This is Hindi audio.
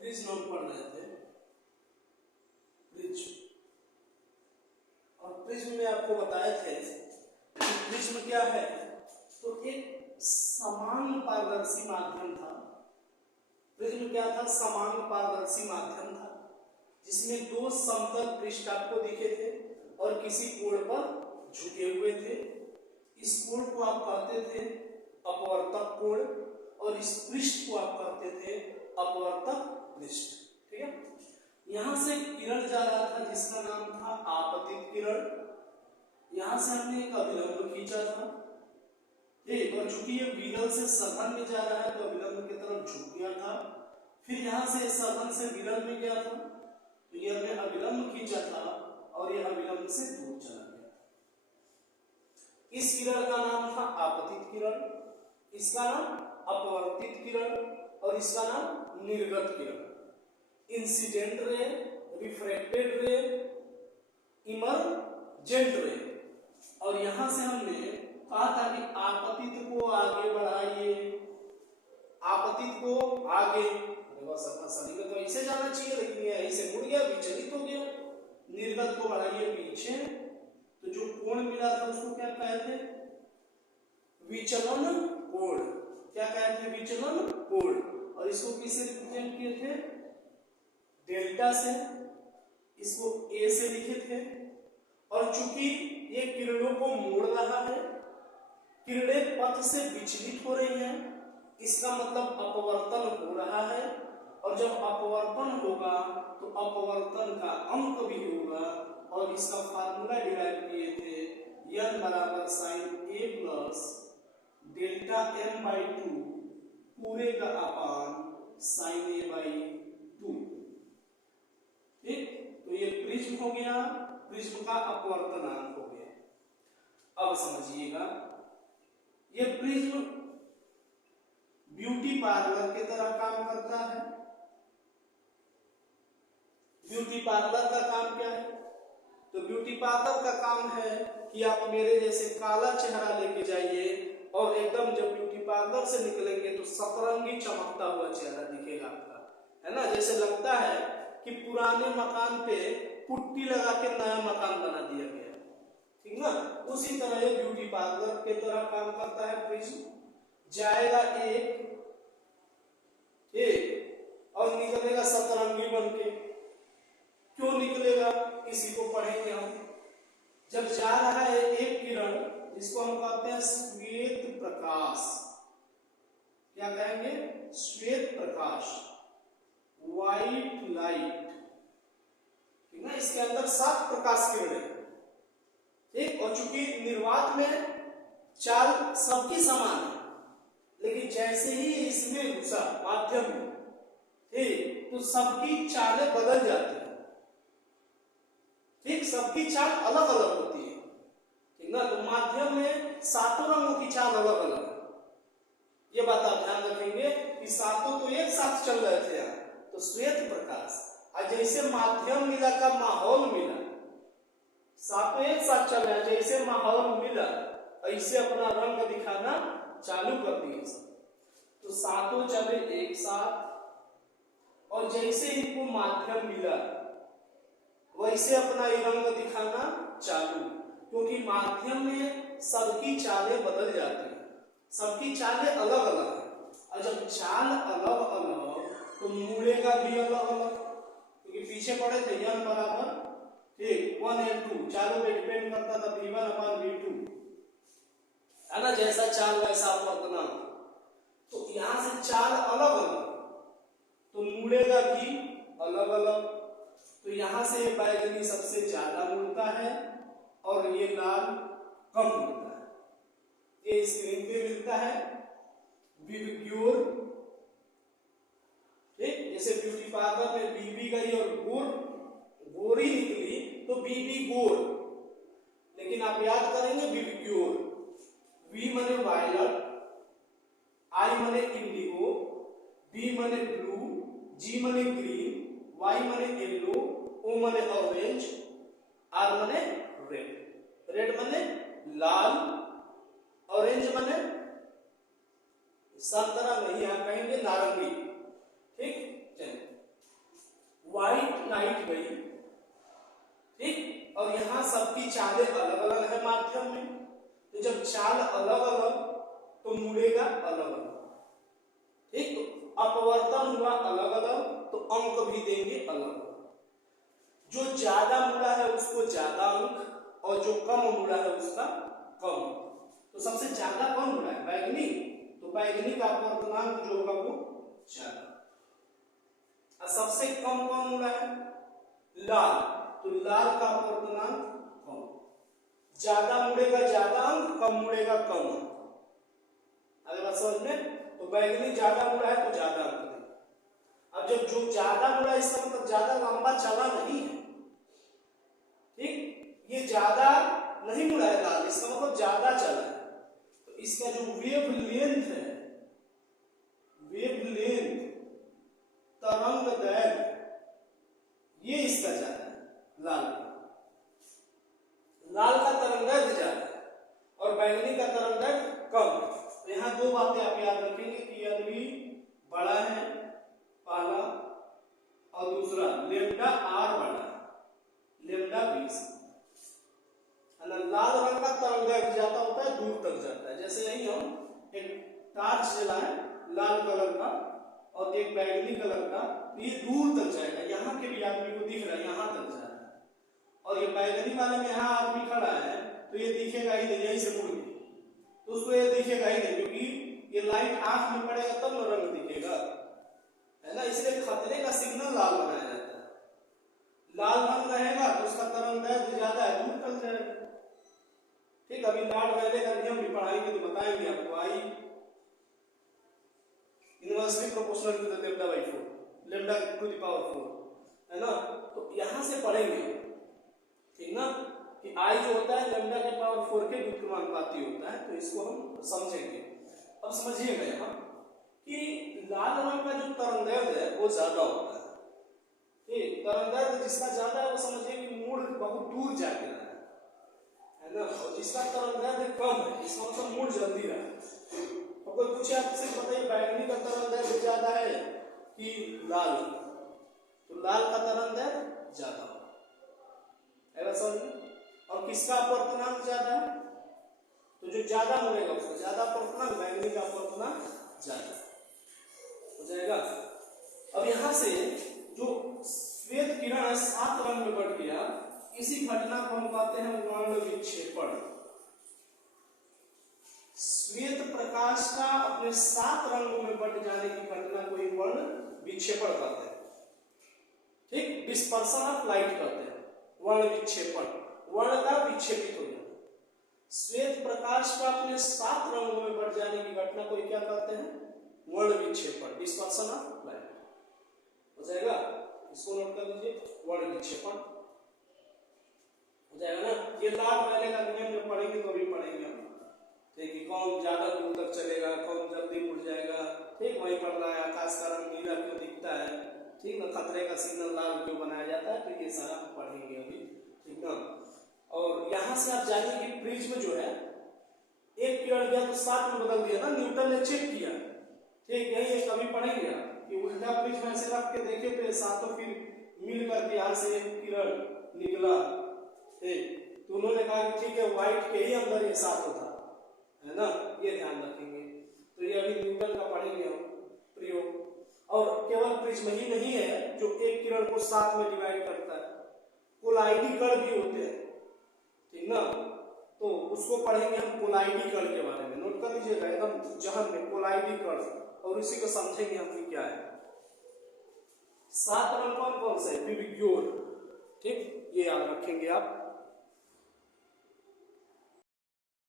प्रिज्म हम पढ़ रहे थे, प्रिज्म। और प्रिज्म में आपको बताए थे कि प्रिज्म क्या है, तो एक समान पारदर्शी माध्यम था। प्रिज्म क्या था? समान पारदर्शी माध्यम था जिसमें दो समतल पृष्ठ आपको दिखे थे और किसी कोण पर झुके हुए थे। इस कोण को आप कहते थे अपवर्तक कोण और इस पृष्ठ को आप कहते थे अपवर्तक पृष्ठ। ठीक है, यहां से किरण जा रहा था जिसका नाम था आपतित किरण। यहां से हमने एक अभिलंब खींचा था, ठीक, और चूंकि ये विरल से सघन में जा रहा है तो अभिलंब की तरफ झुक गया था। फिर यहां से सघन से विरल में गया था, तो ये हमने अभिलंब खींचा था और ये अभिलंब से दूर चला गया। इस किरण का नाम था आपतित किरण, इसका नाम अपवर्तित किरण और इसका नाम निर्गत किरण। Incident ray, refracted ray, emergent ray. और यहां से हमने कहा था कि आपतित को आगे बढ़ाइए, आपतित को आगे, सभी को तो ऐसे जाना चाहिए लेकिन ये ऐसे मुड़ गया, विचलित हो गया। निर्गत को बढ़ाइए पीछे, तो जो कोण मिला था उसको क्या कहते? विचलन कोण। क्या कहते? विचलन कोण। और इसको किससे रिप्रेजेंट किए थे? डेल्टा से। इसको ए से लिखे थे। और चूंकि ये किरणों को मोड़ रहा है, किरणें पथ से विचलित हो रही हैं, इसका मतलब अपवर्तन हो रहा है। और जब अपवर्तन होगा तो अपवर्तन का अंक भी होगा और इसका फार्मूला डिराइव किए थे, n बराबर sine a plus delta m by 2 पूरे का अपान साइन a बाई 2। ठीक, तो ये प्रिज्म हो गया, प्रिज्म का अपवर्तनांक हो गया। अब समझिएगा, ये प्रिज्म ब्यूटी पार्लर की तरह काम करता है। ब्यूटी पार्लर का काम क्या है? तो ब्यूटी पार्लर का काम है कि आप मेरे जैसे काला चेहरा लेके जाइए और एकदम जब ब्यूटी पार्लर से निकलेंगे तो सतरंगी चमकता हुआ चेहरा दिखेगा आपका, है ना। जैसे लगता है कि पुराने मकान पे पुट्टी लगा के नया मकान बना दिया गया, ठीक ना। उसी तरह ये ब्यूटी पार्लर के तरह काम करता है प्रिज्म। जाएगा एक और निकलेगा सतरंगी बनके। क्यों निकलेगा, इसी को पढ़ेंगे हम। जब जा रहा है एक किरण जिसको हम कहते हैं श्वेत प्रकाश, क्या कहेंगे? श्वेत प्रकाश, व्हाइट लाइट, ठीक ना। इसके अंदर 7 प्रकाश किरणें, ठीक। और चूंकि निर्वात में चाल सबकी समान है, लेकिन जैसे ही इसमें घुसा माध्यम में, ठीक, तो सबकी चालें बदल जाती है, ठीक। सबकी चाल अलग अलग होती है, ठीक ना। तो माध्यम में 7 रंगों की चाल अलग अलग है। ये बात आप ध्यान रखेंगे कि 7 तो एक साथ चल रहे थे यहाँ, तो श्वेत प्रकाश। और जैसे माध्यम मिला का माहौल मिला, 7 एक साथ चल रहे हैं, जैसे माहौल मिला ऐसे अपना रंग दिखाना चालू कर दिए सब। तो 7 चले एक साथ, और जैसे इनको माध्यम मिला वैसे अपना ये रंग दिखाना चालू, क्योंकि माध्यम में सबकी चालें बदल जाती हैं, सबकी चालें अलग अलग है। और जब चाल अलग अलग तो मुड़ेगा भी अलग अलग, क्योंकि पीछे पड़े थे n बराबर, ठीक, 1 और 2 चालों पे डिपेंड करता था v1 अपान v2, है ना। जैसा चाल वैसा अपवर्तनांक। तो यहां से चाल अलग अलग तो मुड़ेगा भी अलग अलग। तो यहां से बैगनी सबसे ज्यादा मुड़ता है और ये लाल कम मुड़ता है। ये स्क्रीन पे मिलता है विवग्योर, ठीक। जैसे ब्यूटी पार्लर में बीबी गई और गोरी निकली तो बीबी गोर, लेकिन आप याद करेंगे विवग्योर। वी माने वायलट, आई माने इंडिगो, बी माने ब्लू, जी माने ग्रीन, वाई माने येलो, ओ माने ऑरेंज, आर माने रेड। रेड माने लाल, ऑरेंज माने संतरा नहीं, यहां कहेंगे नारंगी, ठीक। चलिए व्हाइट लाइट गई, ठीक, और यहाँ सबकी चालें अलग अलग है माध्यम में, तो जब चाल अलग अलग तो मुड़ेगा अलग अलग, ठीक, तो अपवर्तन हुआ अलग अलग तो अंक भी देंगे अलग अलग। जो ज्यादा मुड़ा है उसको ज्यादा अंक और जो कम मुड़ा है उसका कम। तो सबसे ज्यादा कौन मुड़ा है? बैगनी, तो बैगनी का अपवर्तनांक जो होगा वो ज्यादा। और सबसे कम कौन मुड़ा है? लाल, तो लाल का अपवर्तनांक कम। ज्यादा मुड़ेगा ज्यादा अंक, कम मुड़ेगा कम अंक। अगर बात समझ में, तो बैगनी ज्यादा मुड़ा है तो ज्यादा अंक। अब जब जो ज्यादा मुड़ा इसका मतलब ज्यादा लंबा चला नहीं है, ठीक, ये ज्यादा नहीं मुड़ा है लाल, इसका मतलब ज्यादा चला है, तो इसका जो वेव लेंथ है, वेव लेंथ, तरंग दैर्घ्य, ये इसका ज्यादा है लाल का। लाल का तरंग दैर्घ्य ज्यादा है और बैगनी का तरंग दैर्घ्य कम है। तो यहाँ दो बातें आप याद रखेंगे कि यदि बड़ा है पहला और दूसरा लेम्डा आर बड़ा है, लेम्डा 20। लाल रंग का तरंग दैर्घ्य जाता होता है दूर तक जाता है। जैसे यही हम एक टार्च जलाएं लाल कलर का और एक बैगनी कलर का, तो ये दूर तक जाएगा, यहाँ के भी आदमी को दिख रहा है यहाँ तक जा रहा है, और ये बैगनी वाले में यहाँ आदमी खड़ा है तो ये दिखेगा ही नहीं, यहीं से मुड़ गई तो उसको ये दिखेगा ही नहीं, क्योंकि ये लाइट आंख में पड़ेगा तब न रंग दिखेगा, है ना। इसलिए खतरे का सिग्नल लाल बनाया जाता है। लाल रंग रहेगा तो उसका तरंग दैर्घ्य ज्यादा है, दूर तक जाएगा, ठीक। अभी लाल वैले का नियम भी पढ़ाएंगे तो बताएंगे आपको, I inversely proportional to the lambda by 4, lambda to the power 4, है ना। तो यहां से पढ़ेंगे, ठीक ना, कि आई जो होता है लेम्डा के पावर 4 के व्युत्क्रमानुपाती होता है, तो इसको हम समझेंगे। अब समझिएगा यहाँ कि लाल रंग का जो तरंग दैर्घ्य है वो ज्यादा होता है, ठीक। तरंग दैर्घ्य जिसका ज्यादा है वो समझिए कि मूड बहुत दूर जाके रहा है ना, और जिसका तरंग दैर्घ्य कम है इसका मतलब मूड जल्दी रहा है। तो कोई पूछे आपसे, बताइए बैगनी का तरंग दैर्घ्य ज्यादा है कि लाल, तो लाल का तरंग दैर्घ्य ज्यादा है, समझ। और किसका अपवर्तनांक ज्यादा है? तो जो ज्यादा मुड़ेगा उसका ज्यादा अपवर्तनांक, बैगनी का अपवर्तनांक ज्यादा हो जाएगा। अब यहां से जो श्वेत किरण है 7 रंग में बढ़ गया, इसी घटना को हम कहते हैं वर्ण विक्षेपण। श्वेत प्रकाश का अपने 7 रंगों में बट जाने की घटना को ही वर्ण विक्षेपण कहते हैं, ठीक। डिस्पर्सन ऑफ लाइट कहते हैं वर्ण विक्षेपण, वर्ण का विक्षेपित हो जाना। श्वेत प्रकाश का अपने 7 रंगों में बढ़ जाने की घटना को क्या कहते हैं? वर्ण विक्षेपण, डिस्पर्सन ऑफ लाइट हो जाएगा। इसको नोट कर लीजिए, वर्ण विक्षेपण हो जाएगा ना। ये लाल वाले का नियम में पढ़ेंगे तो भी पढ़ेंगे हम, ठीक है। कौन ज्यादा दूर तक चलेगा, कौन जल्दी मुड़ जाएगा, ठीक। वही पढ़ रहा है आकाश का रंग नीला क्यों दिखता है, ठीक ना, खतरे का सिग्नल लाल क्यों बनाया जाता है, तो ये सारा पढ़ेंगे अभी, ठीक ना। और यहां से आप जानिए कि प्रिज्म जो है एक किरण गया तो 7 में बदल दिया ना, न्यूटन ने चेक किया, ठीक। यही कभी पढ़ेंगे आप कि उल्टा प्रिज्म ऐसे रख के देखे तो सातों फिर मिल करके यहाँ से एक किरण निकला, ठीक। तो उन्होंने कहा कि ठीक है व्हाइट के ही अंदर ये 7 होता है ना, ये ध्यान रखेंगे। तो ये अभी न्यूटन का पढ़ेंगे हम प्रयोग। और केवल प्रिज्म ही नहीं है जो एक किरण को 7 में डिवाइड करता है, कोलाइडी कण भी होते हैं, ठीक ना। तो उसको पढ़ेंगे हम कोलाइडी कण के बारे में, नोट कर लीजिएगा एकदम जहन में, कोलाइडी कण, और इसी को समझेंगे हम कि क्या है। 7 रंग कौन कौन से? विविग्योर, ठीक, ये याद रखेंगे आप।